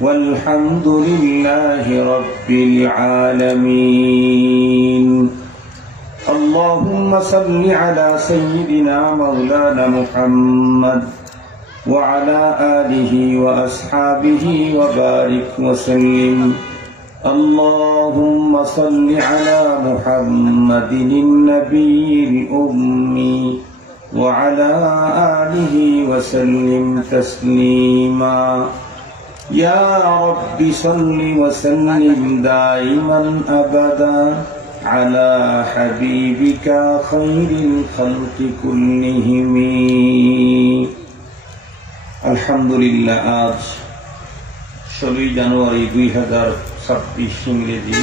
والحمد لله رب العالمين. اللهم صل على سيدنا مولانا محمد وعلى آله وأصحابه وبارك وسلم. اللهم صل على محمد النبي الأمي وعلى آله وسلم تسليما. يا رب صل وسلم دائما أبدا على حبيبك خير الخلق كلهم. আলহামদুলিল্লাহ, আজ 16 জানুয়ারি 2026 ইংরেজি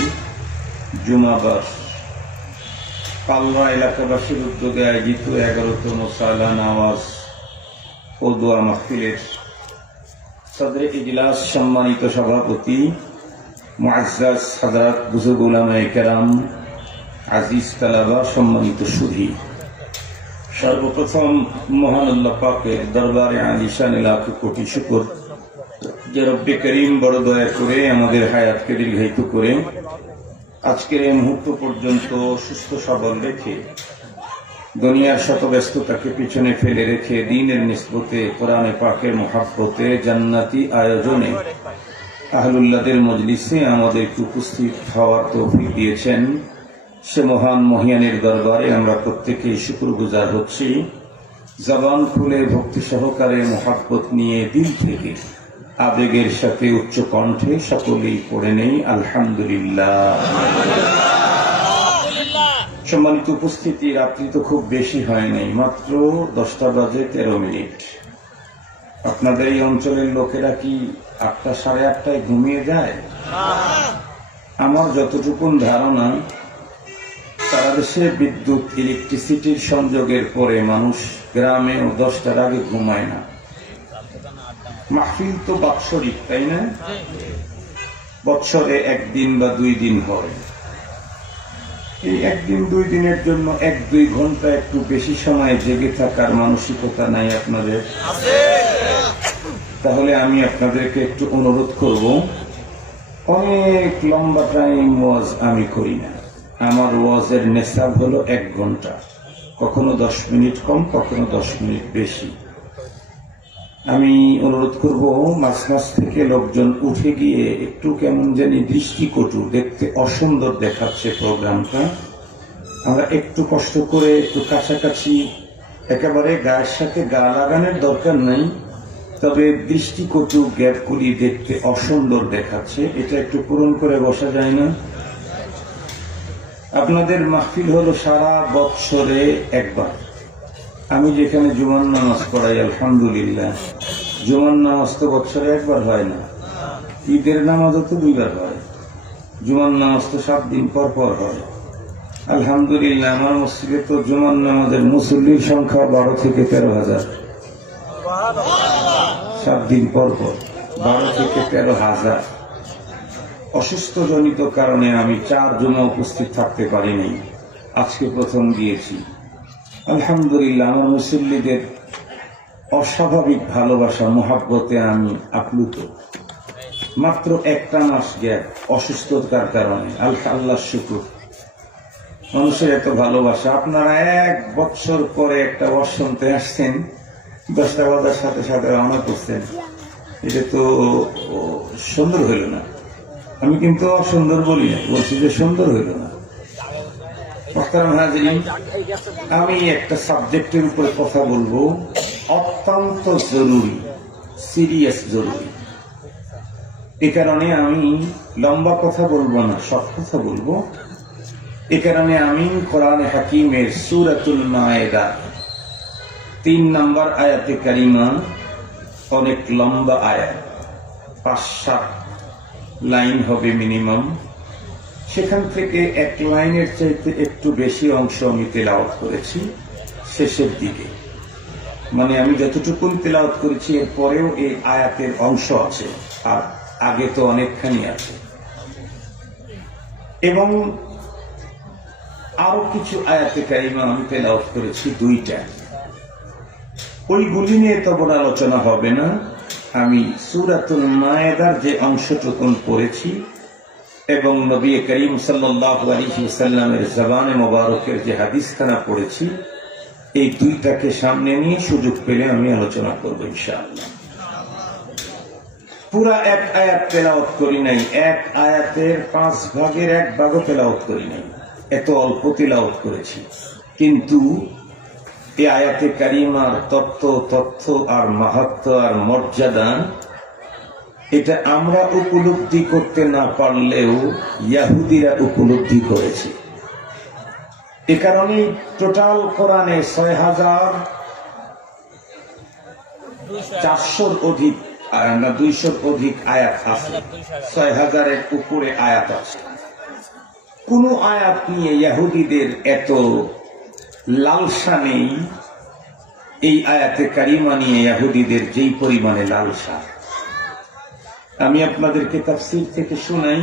জুমাবার কালরা এলাকাবাসীর উদ্যোগে আয়োজিত 11তম সালানা আওয়াজ ও দোয়া মাহফিলের সদরে ইজলাস সম্মানিত সভাপতি মুআজ্জাজ হযরত বুজুর্গ উলামায়ে কেরাম, আজিজ তালাবা, সম্মানিত সুধী, সর্বপ্রথম মহান আল্লাহ পাকের দরবারে আলিশান লাখ কোটি শুকর যে রব্বে করিম বড় দয়া করে আমাদের হায়াতকে দীর্ঘায়িত করে আজকের এই মুহূর্ত পর্যন্ত সুস্থ সবল রেখে দুনিয়ার শত ব্যস্ততাকে পিছনে ফেলে রেখে দ্বীনের নিসবতে কোরআনে পাকের মুহাব্বতে জান্নাতি আয়োজনে আহলুল্লাহদের মজলিসে আমাদের উপস্থিত হওয়ার তৌফিক দিয়েছেন। সে মহান মহিয়ানের দরবারে আমরা প্রত্যেকেই শুকরগুজার হচ্ছি। জবান খুলে ভক্তি সহকারে মুহাব্বত নিয়ে দিল থেকে আবেগের সাথে উচ্চ কণ্ঠে সকলেই পড়ে নেই আলহামদুলিল্লাহ। সম্মানিত উপস্থিতি, রাত্রি তো খুব বেশি হয় নাই, মাত্র 10টা বাজে 13 মিনিট। আপনাদের এই অঞ্চলের লোকেরা কি 8টা সাড়ে 8টায় ঘুমিয়ে যায়? আমার যতটুকু ধারণা, সারা দেশে বিদ্যুৎ ইলেকট্রিসিটির সংযোগের পরে মানুষ গ্রামেও 10টার আগে ঘুমায় না। মাহফিল তো বাৎসরিক, তাই না? বৎসরে 1 দিন বা 2 দিন হয়। এই 1 দিন 2 দিনের জন্য 1-2 ঘন্টা একটু বেশি সময় জেগে থাকার মানসিকতা নাই আপনাদের? তাহলে আমি আপনাদেরকে একটু অনুরোধ করব, অনেক লম্বা টাইম ওয়াজ আমি করি না। আমার ওয়াজের নেশাব হলো 1 ঘন্টা, কখনো 10 মিনিট কম, কখনো 10 মিনিট বেশি। আমি অনুরোধ করব, মাঝ মাঝ থেকে লোকজন উঠে গিয়ে একটু কেমন জানি দৃষ্টিকটু, দেখতে অসুন্দর দেখাচ্ছে প্রোগ্রামটা, আমরা একটু কষ্ট করে একটু কাছাকাছি, একেবারে গায়ের সাথে গা লাগানোর দরকার নাই, তবে দৃষ্টিকটু গ্যাপগুলি দেখতে অসুন্দর দেখাচ্ছে, এটা একটু পূরণ করে বসা যায় না? আপনাদের মাহফিল হলো সারা বৎসরে একবার। আমি যেখানে জুমার নামাজ পড়াই, আলহামদুলিল্লাহ, জুমার নামাজ তো বছরে একবার হয় না, ঈদের নামাজও তো 2 বার হয়, জুমার নামাজ তো 7 দিন পর পর হয়। আলহামদুলিল্লাহ, আমার মসজিদে তো জুমার নামাজের মুসল্লির সংখ্যা 12 থেকে 13,000, 7 দিন পর পর 12 থেকে 13,000। অসুস্থ জনিত কারণে আমি 4 জুমা উপস্থিত থাকতে পারিনি, আজকে প্রথম গিয়েছি। আলহামদুলিল্লাহ, আমার মুসল্লিদের অস্বাভাবিক ভালোবাসা মুহাব্বতে আমি আপ্লুত। মাত্র 1টা মাস গ্যাপ অসুস্থতার কারণে, আল্লাহ শুকর, মানুষের এত ভালোবাসা। আপনারা 1 বছর পরে একটা ওয়াজ শুনতে আসছেন, 10টা বাজার সাথে সাথে রওনা করছেন, এটা তো সুন্দর হইল না। আমি কিন্তু অসুন্দর বলি না, বলছি যে সুন্দর হইল না। আমি একটা সাবজেক্টের উপরে কথা বলবো, অত্যন্ত জরুরি, সিরিয়াস জরুরি। এ কারণে আমি লম্বা কথা বলবো না, সব কথা বলবো। এ কারণে আমি কোরআনে হাকিমের সূরাতুল মায়েদা 3 নম্বর আয়াতে কারিমা, অনেক লম্বা আয়াত, 5-7 লাইন হবে মিনিমাম, সেখান থেকে 1 লাইনের চাইতে একটু বেশি অংশ আমি তেলাওয়াত করেছি শেষের দিকে। মানে আমি যতটুকু তেলাওয়াত করেছি এর পরেও এই আয়াতের অংশ আছে, আর আগে তো অনেকখানি আছে, এবং আরো কিছু আয়াতে কারিমা আমি তেলাওয়াত করেছি 2টা। ওইগুলি নিয়ে তো বড় আলোচনা হবে না, আমি সূরাতুল মায়েদার যে অংশটুকুন পড়েছি এবং নবী করিম সাল্লাল্লাহু আলাইহি ওয়াসাল্লামের জবানে মোবারকের যে হাদিসখানা পড়েছি, এই দুইটাকে সামনে নিয়ে সুযোগ পেলে আমি আলোচনা করব ইনশাআল্লাহ। পুরা এক আয়াত তেলাওয়াত করি নাই, এক আয়াতের 5 ভাগের 1 ভাগও তেলাওয়াত করি নাই, এত অল্প তেলাওয়াত করেছি। কিন্তু এই আয়াতে কারিমার তথ্য আর মাহাত্ম্য আর মর্যাদা, এটা আমরা উপলব্ধি করতে না পারলেও ইহুদিরা উপলব্ধি করেছে। এ কারণে টোটাল কোরআনে 6400 অধিক না 200 অধিক আয়াত আছে, 6000-এর উপরে আয়াত আছে। কোন আয়াত নিয়ে ইহুদিদের এত লালসা নেই, এই আয়াতে কারিমা নিয়ে ইহুদিদের যেই পরিমাণে লালসা। আমি আপনাদেরকে তাফসীর থেকে শুনাই।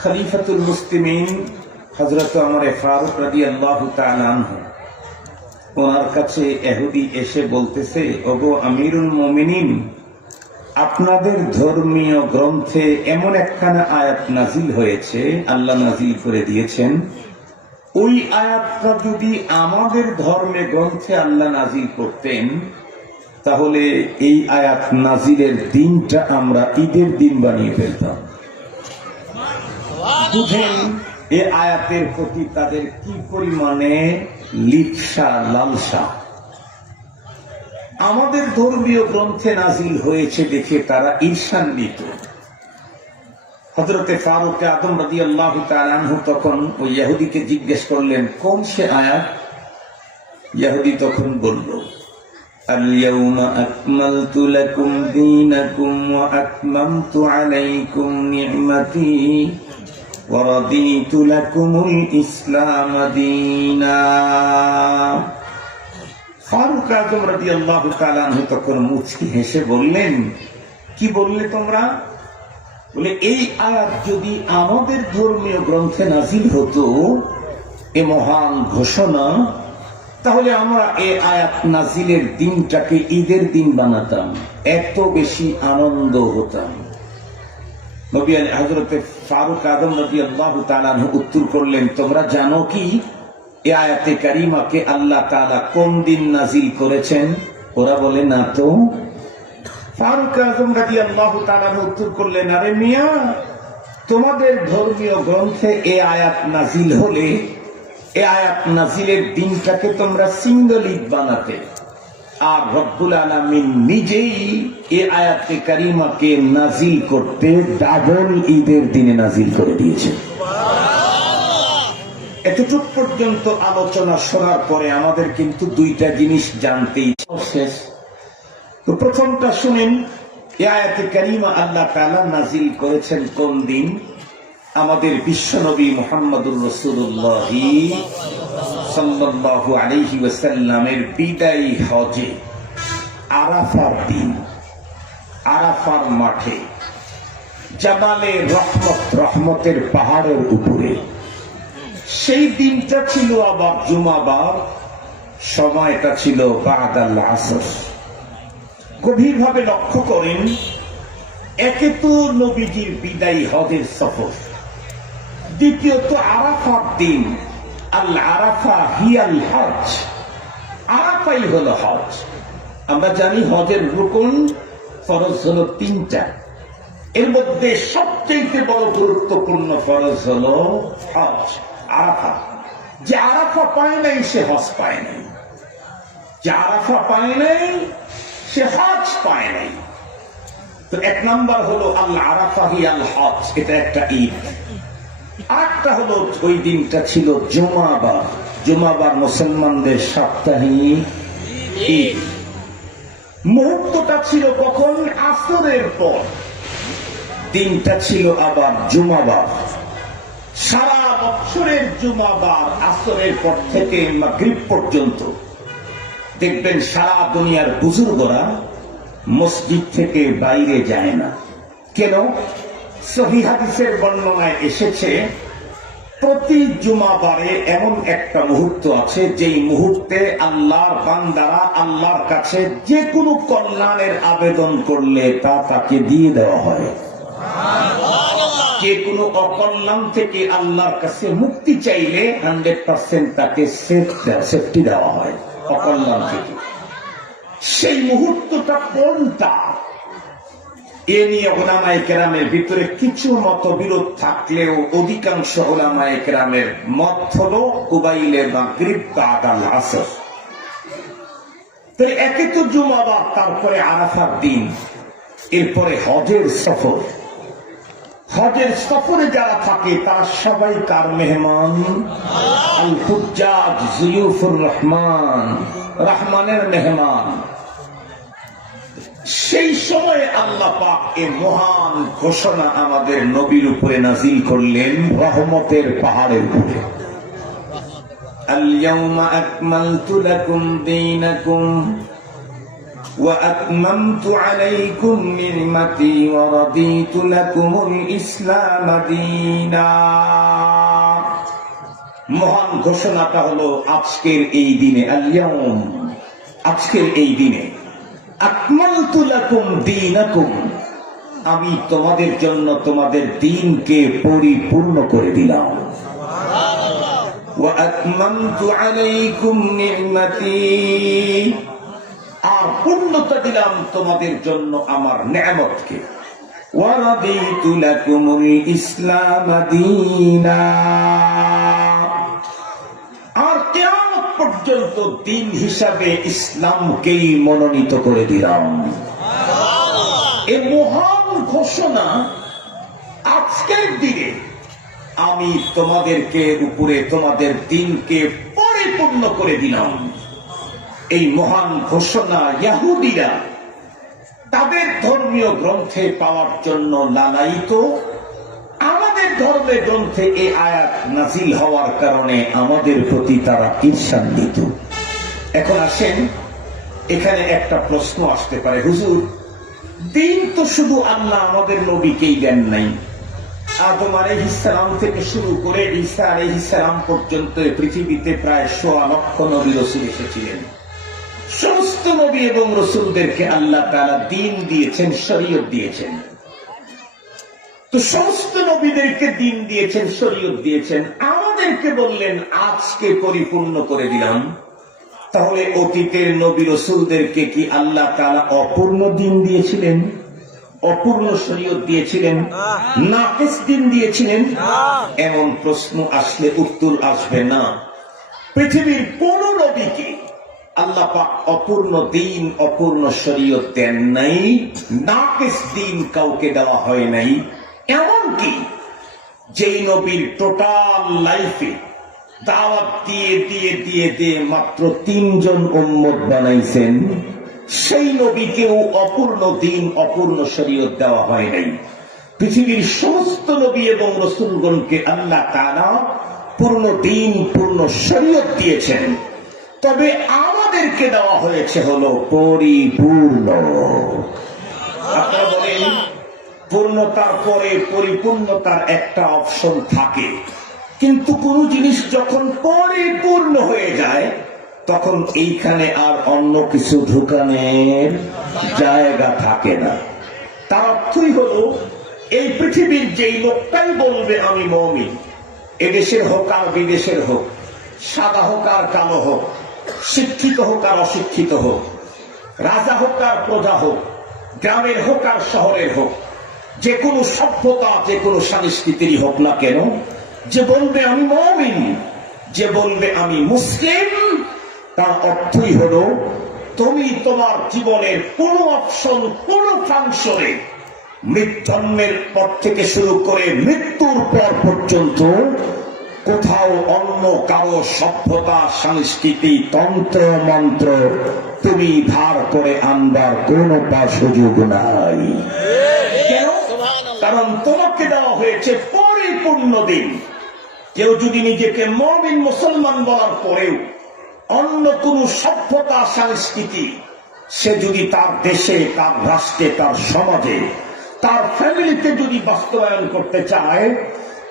খলিফাতুল মুসলিমিন হযরত ওমর ফারুক রাদিয়াল্লাহু তাআলা আনহু, ওনার কাছে ইহুদি এসে বলতেছে, ওগো আমিরুল মুমিনিন, আপনাদের ধর্মীয় গ্রন্থে এমন একখানা আয়াত নাজিল হয়েছে, আল্লাহ নাজিল করে দিয়েছেন, ওই আয়াতটা যদি আমাদের ধর্মে গ্রন্থে আল্লাহ নাজিল করতেন, তাহলে এই আয়াত নাজিলের দিনটা আমরা ঈদের দিন বানিয়ে ফেলতাম। বুঝেন এই আয়াতের প্রতি তাদের কি পরিমাণে লিপ্সা, লালসা। আমাদের ধর্মীয় গ্রন্থে নাজিল হয়েছে দেখে তারা ঈর্ষান্বিত। হযরতে ফারুক আযম রাদিয়াল্লাহু তাআলা আনহু তখন ওই ইহুদিকে জিজ্ঞেস করলেন, কোন সে আয়াত? ইহুদি তখন বলল, আল-ইয়াওমা আকমালতু লাকুম দীনাকুম ওয়া আতমামতু আলাইকুম নি'মাতি ওয়া রাদিতু লাকুমুল ইসলাম দীনা। ফারুক আযম রাদিয়াল্লাহু তাআলা আনহু তখন মুচকি হেসে বললেন, কি বললে তোমরা? বলে, এই আয়াত যদি আমাদের ধর্মীয় গ্রন্থে নাজিল হতো, এ মহান ঘোষণা, তাহলে আমরা এই আয়াত নাজিলের দিনটাকে ঈদের দিন বানাতাম, এত বেশি আনন্দ হতাম। নবী হযরতে ফারুক আযম রাদিয়াল্লাহু তাআলা আনহু উত্তর করলেন, তোমরা জানো কি এই আয়াতে কারিমাকে আল্লাহ তাআলা কোন দিন নাজিল করেছেন? ওরা বলে, না তো। ফারুক আযম রাদিয়াল্লাহু তাআলা উত্তর করলেন, আরে মিয়া, তোমাদের ধর্মীয় গ্রন্থে এই আয়াত নাজিল হলে এই আয়াত নাজিলের দিনটাকে তোমরা সিঙ্গল ঈদ বানাতে, আর রব্বুল আলামিন নিজেই এই আয়াতে কারিমাকে নাজিল করতে ডাবল ঈদের দিনে নাজিল করে দিয়েছেন। এতটুক পর্যন্ত আলোচনা শোনার পরে আমাদের কিন্তু দুইটা জিনিস জানতেই শেষ। তো প্রথমটা শুনেন, এই আয়াতে কারিমা আল্লাহ তাআলা নাজিল করেছেন কোন দিন? আমাদের বিশ্বনবী মুহাম্মদুর রাসূলুল্লাহ সাল্লাল্লাহু আলাইহি ওয়াসাল্লামের বিদায়ী হজে আরাফার দিন, আরাফার মাঠে জাবালে রহমত, রহমতের পাহাড়ের উপরে। সেই দিনটা ছিল আবার জুমাবার, সময়টা ছিল বাদাল আসর। গভীরভাবে লক্ষ্য করেন, একে তো নবীজির বিদায়ী হজের সফর, দ্বিতীয়ত আরাফার দিন। আল আরাফা হিয়াল হজ, আরাফাই হলো হজ। আমরা জানি হজের রুকন ফরজ হলো 3টা, এর মধ্যে সবচেয়ে বড় গুরুত্বপূর্ণ ফরজ হলো হজ, আরাফা। যে আরাফা পায় নাই সে হজ পায় নাই, যে আরাফা পায় নাই সে হজ পায় নাই। তো 1 নাম্বার হলো আল আরাফা হিয়াল হজ, এটা একটা ঈদ। আরেকটা হলো ওই দিনটা ছিল জুমাবার। জুমাবার মুসলমানদের সাপ্তাহিক ঈদ। মুহূর্তটা ছিল কখন? আসরের পর। দিনটা ছিল আবার জুমাবার। সারা বছরের জুমাবার আসরের পর থেকে মাগরিব পর্যন্ত দেখবেন সারা দুনিয়ার বুজুর্গরা মসজিদ থেকে বাইরে যায় না। কেন? সহিহ হাদিসের বর্ণনায় এসেছে, প্রতি জুমাবারে এমন একটা মুহূর্ত আছে যেই মুহূর্তে আল্লাহর বান্দারা আল্লাহর কাছে যে কোনো কল্যাণের আবেদন করলে তা তাকে দিয়ে দেওয়া হয়। যে কোনো অকল্যাণ থেকে আল্লাহর কাছে মুক্তি চাইলে 100% তাকে সেফটি দেওয়া হয় অকল্যাণ থেকে। সেই মুহূর্তটা কোনটা, এ নিয়ে উলামায়ে কেরামের ভিতরে কিছু মতবিরোধ থাকলেও অধিকাংশ উলামায়ে কেরামের মত হলো কুবাইলে মাগরিব বাদাল আসর। তো একে তো জুমাবার, তারপরে আরাফার দিন, এরপরে হজের সফর। হজের সফরে যারা থাকে তারা সবাই কার মেহমান? আল হুজ্জাজ যুয়ুফুর রহমান, রহমানের মেহমান। সেই সময় আল্লাহ পাক এই মহান ঘোষণা আমাদের নবীর উপরে নাজিল করলেন রহমতের পাহাড়ের উপরে। আল-ইয়াওমা আকমালতু লাকুম দীনাকুম ওয়া আতমামতু আলাইকুম নি'মাতি ওয়া রাদিতু লাকুমুল ইসলাম দীনা। মহান ঘোষণাটা হলো আজকের এই দিনে, আল-ইয়াওম, আজকের এই দিনে আকমালতু লাকুম দীনাকুম, আমি তোমাদের জন্য তোমাদের দ্বীনকে পরিপূর্ণ করে দিলাম। ওয়া আতমামতু আলাইকুম নি'মাতি, আর পূর্ণতা দিলাম তোমাদের জন্য আমার নেয়ামতকে। ওয়া রাদিতু লাকুমুল ইসলাম দীনা, আর কিয়ামত পর্যন্ত দিন হিসাবে ইসলামকেই মনোনীত করে দিলাম। এই মহান ঘোষণা আজকের দিনে আমি তোমাদেরকে উপরে তোমাদের দিনকে পরিপূর্ণ করে দিলাম। এই মহান ঘোষণা ইহুদিরা তাদের ধর্মীয় গ্রন্থে পাওয়ার জন্য লালায়িত। আমাদের ধর্মের গ্রন্থে এই আয়াত নাজিল হওয়ার কারণে আমাদের প্রতি তারা ঈর্ষান্বিত। এখন আসেন, এখানে একটা প্রশ্ন আসতে পারে, হুজুর দিন তো শুধু আল্লাহ আমাদের নবীকেই দেন নাই। আদম আলাইহিস সালাম থেকে শুরু করে ঈসা আলাইহিস সালাম পর্যন্ত পৃথিবীতে প্রায় ১৬ লক্ষ নবী রাসূল এসেছিলেন। সমস্ত নবী এবং রাসূলদেরকে আল্লাহ তাআলা দ্বীন দিয়েছেন, শরীয়ত দিয়েছেন। তো সমস্ত নবীদেরকে দ্বীন দিয়েছেন, শরীয়ত দিয়েছেন, আমাদেরকে বললেন আজকে পরিপূর্ণ করে দিলাম। তাহলে অতীতের নবী রাসূলদেরকে কি আল্লাহ তাআলা অপূর্ণ দ্বীন দিয়েছিলেন, অপূর্ণ শরীয়ত দিয়েছিলেন, নাকিস দ্বীন দিয়েছিলেন? এমন প্রশ্ন আসলে উত্তর আসবে না। পৃথিবীর কোন নবীকে আল্লাহ পাক অপূর্ণ দ্বীন, অপূর্ণ শরীয়ত দেন নাই, নাকিস দ্বীন কাউকে দেওয়া হয় নাই। এমনকি যেই নবীর টোটাল লাইফে দাওয়াত দিয়ে দিয়ে দিয়ে দিয়ে মাত্র 3 জন উম্মত বানাইছেন, সেই নবীকেও অপূর্ণ দ্বীন, অপূর্ণ শরীয়ত দেওয়া হয় নাই। পৃথিবীর সমস্ত নবী এবং রাসূলগণকে আল্লাহ তাআলা পূর্ণ দ্বীন, পূর্ণ শরীয়ত দিয়েছেন। তবে আমাদেরকে দেওয়া হয়েছে হলো পরিপূর্ণ। আপনারা বলেন পূর্ণতার পরে পরিপূর্ণতার একটা অপশন থাকে, কিন্তু কোন জিনিস যখন পরিপূর্ণ হয়ে যায় তখন এইখানে আর অন্য কিছু ঢুকানোর জায়গা থাকে না। তার অর্থই হলো এই পৃথিবীর যেই লোকটাই বলবে আমি মুমিন, এদেশের হোক আর বিদেশের হোক, সাদা হোক আর কালো হোক, শিক্ষিত হোক আর অশিক্ষিত হোক, রাজা হোক আর প্রজা হোক, গ্রামের হোক আর শহরের হোক, যে কোনো সভ্যতা, যে কোনো সংস্কৃতিরই হোক না কেন, যে বলবে আমি মুমিন, যে বলবে আমি মুসলিম, তার অর্থই হলো তুমি তোমার জীবনের কোন অপশন, কোন ফাংশনে জন্মের পর থেকে শুরু করে মৃত্যুর পর পর্যন্ত কোথাও অন্য কারো সভ্যতা, সংস্কৃতি, তন্ত্র মন্ত্র তুমি ধার করে আনবার কোনো সুযোগ নাই। কেন? কারণ তোমাকে দেওয়া হয়েছে পরিপূর্ণ দিন। কেউ যদি নিজেকে মুমিন, মুসলমান বলার পরেও অন্য কোন সভ্যতা, সংস্কৃতি সে যদি তার দেশে, তার রাষ্ট্রে, তার সমাজে, তার ফ্যামিলিতে যদি বাস্তবায়ন করতে চায়,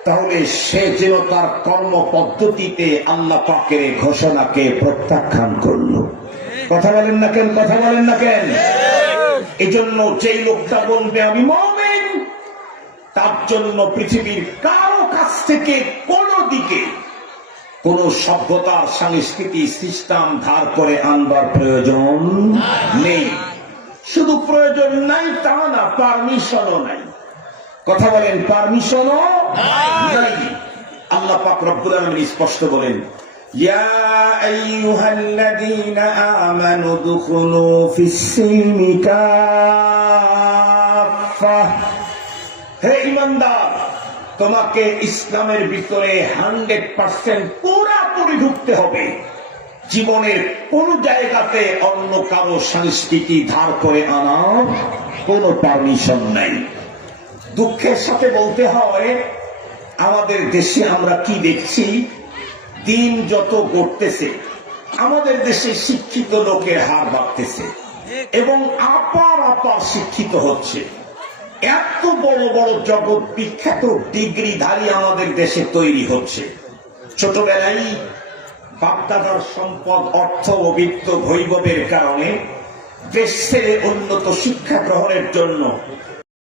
তাহলে সে যেন তার কর্ম পদ্ধতিতে আল্লাহ পাকের ঘোষণাকে প্রত্যাখ্যান করলো। কথা বলেন না কেন? কথা বলেন না কেন? এই জন্য যেই লোকটা বলবে আমি মুমিন, তার জন্য পৃথিবীর কারো কাছ থেকে কোনো দিকে কোন সভ্যতার সংস্কৃতি সিস্টেম ধার করে আনবার প্রয়োজন নেই। শুধু প্রয়োজন নাই তা না, পারমিশনও নাই। কথা বলেন, পারমিশনও নাই। আল্লাহ পাক রব্বুল আলামিন স্পষ্ট বলেন, ইয়া আইয়ুহাল্লাযীনা আমানু দুখুলু ফিস-সিলমি কাফা। হে ঈমানদার, তোমাকে ইসলামের ভিতরে 100% পুরোপুরি ঢুকতে হবে। জীবনের কোন জায়গাতে অন্য কারো সংস্কৃতি ধার করে আনার কোনো পারমিশন নাই। দুঃখের সাথে বলতে হয়, আমাদের দেশে আমরা কি দেখছি, দিন যত গড়তেছে আমাদের দেশে শিক্ষিত লোকের হার বাড়তেছে এবং আপার আপার শিক্ষিত হচ্ছে। এত বড় বড় জগৎ বিখ্যাত ডিগ্রিধারী আমাদের দেশে তৈরি হচ্ছে। ছোটবেলায় বাপদাদার সম্পদ, অর্থ ও বিত্ত বৈভবের কারণে দেশ ছেড়ে উন্নত শিক্ষা গ্রহণের জন্য